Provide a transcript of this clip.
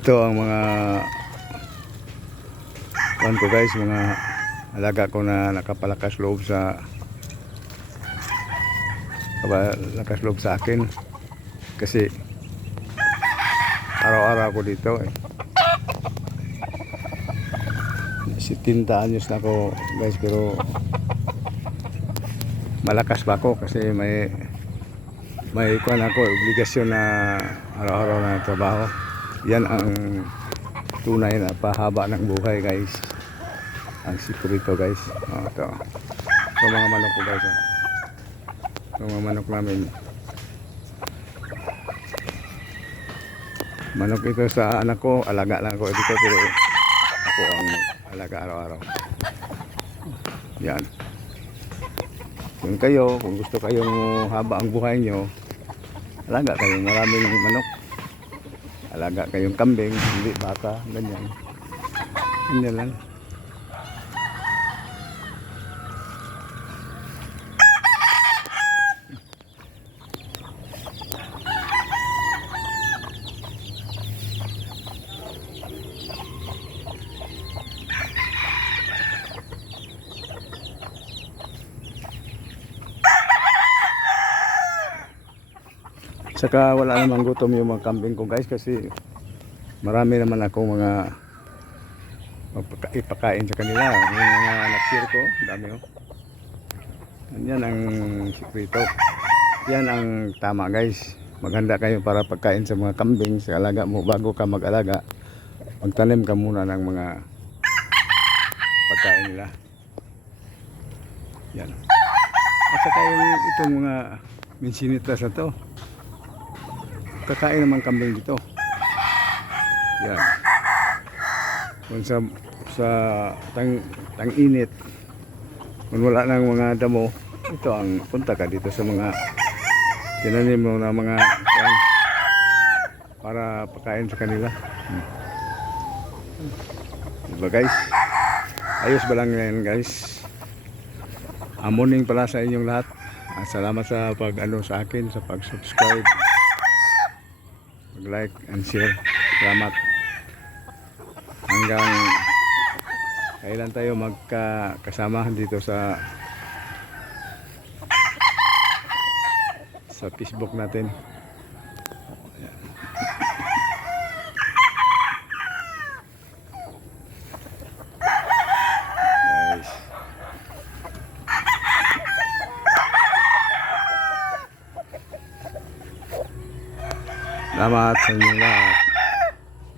Ito ang mga kuwan ko guys, mga alaga ko na nakapalakas loob sa akin kasi araw-araw ko dito eh. 70 anyos na ako guys, pero malakas pa ako kasi may kuwan ako, obligasyon na araw-araw na trabaho. Yan ang tunay na pahaba ng buhay guys, ang sikurito guys. Ito mga manok ko guys, ito mga manok namin. Manok ito sa anak ko, alaga lang ako dito, pero ako ang alaga araw-araw. Yan. Kung gusto kayong haba ang buhay nyo, alaga kayong maraming manok, alaga kayong kambing, hindi baka, ganyan lang. Saka wala namang gutom yung mga kambing ko guys, kasi marami naman ako mga ipakain sa kanila. Yung mga napir ko, dami oh. Yan ang sikrito. Yan ang tama guys. Maghanda kayo para pagkain sa mga kambing, sa alaga mo. Bago ka mag-alaga, magtanim ka muna ng mga pagkain nila. Yan. At saka itong mga minsinitas na to, kakain naman kambing dito. Yan. Kung sa tang-init, kung wala nang mga damo, ito ang punta ka dito sa mga tinanim mo na mga yan, para pakain sa kanila. Diba guys? Ayos ba lang yan guys? Morning pala sa inyong lahat. Salamat sa sa akin, sa pag-subscribe, like and share. Salamat. Hanggang kailan tayo magkasama dito sa Facebook natin. Guys, salamat sa inyo lahat.